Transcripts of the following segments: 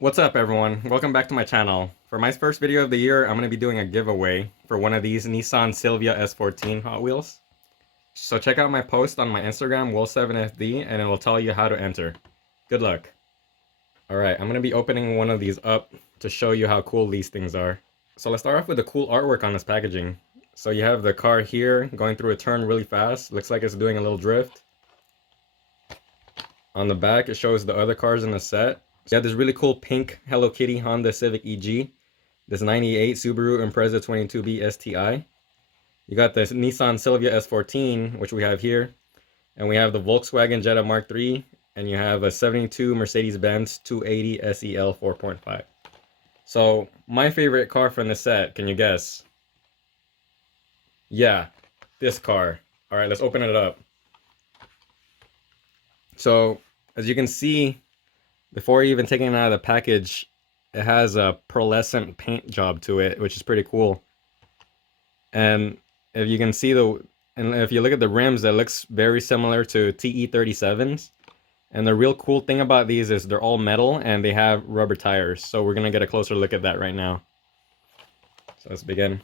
What's up everyone? Welcome back to my channel. For my first video of the year, I'm going to be doing a giveaway for one of these Nissan Silvia S14 Hot Wheels. So check out my post on my Instagram, Will7FD, and it will tell you how to enter. Good luck. Alright, I'm going to be opening one of these up to show you how cool these things are. So let's start off with the cool artwork on this packaging. So you have the car here going through a turn really fast. Looks like it's doing a little drift. On the back, it shows the other cars in the set. So you have this really cool pink Hello Kitty Honda Civic EG, this 98 Subaru Impreza 22B STI. You got this Nissan Silvia S14, which we have here, and we have the Volkswagen Jetta Mark III, and you have a 72 Mercedes-Benz 280 SEL 4.5. So my favorite car from the set, can you guess? Yeah, this car. All right, let's open it up. So as you can see, before even taking it out of the package, it has a pearlescent paint job to it, which is pretty cool. And if you can see and if you look at the rims, it looks very similar to TE37s. And the real cool thing about these is they're all metal and they have rubber tires. So we're gonna get a closer look at that right now. So let's begin.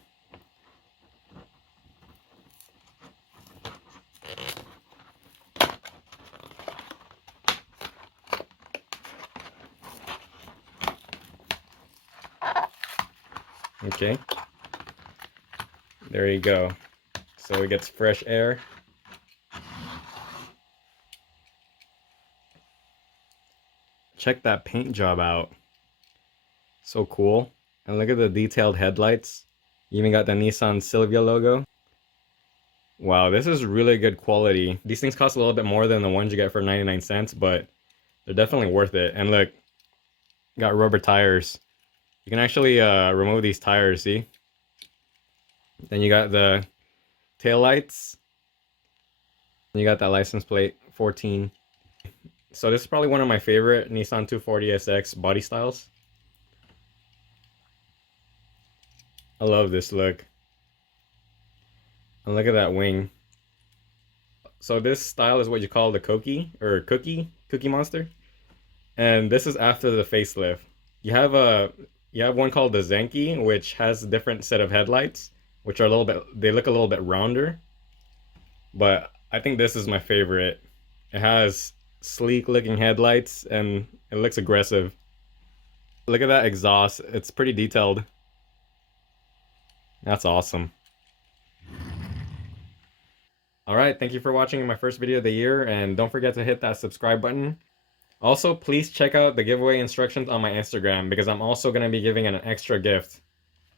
Okay, there you go. So it gets fresh air. Check that paint job out. So cool. And look at the detailed headlights. You even got the Nissan Silvia logo. Wow, this is really good quality. These things cost a little bit more than the ones you get for 99 cents, but they're definitely worth it. And look, got rubber tires. You can actually remove these tires, see? Then you got the tail lights. You got that license plate 14. So this is probably one of my favorite Nissan 240SX body styles. I love this look. And look at that wing. So this style is what you call the Cookie Monster. And this is after the facelift. You have one called the Zenki, which has a different set of headlights, which are they look a little bit rounder. But I think this is my favorite. It has sleek looking headlights and it looks aggressive. Look at that exhaust. It's pretty detailed. That's awesome. Alright, thank you for watching my first video of the year, and don't forget to hit that subscribe button. Also, please check out the giveaway instructions on my Instagram because I'm also going to be giving an extra gift.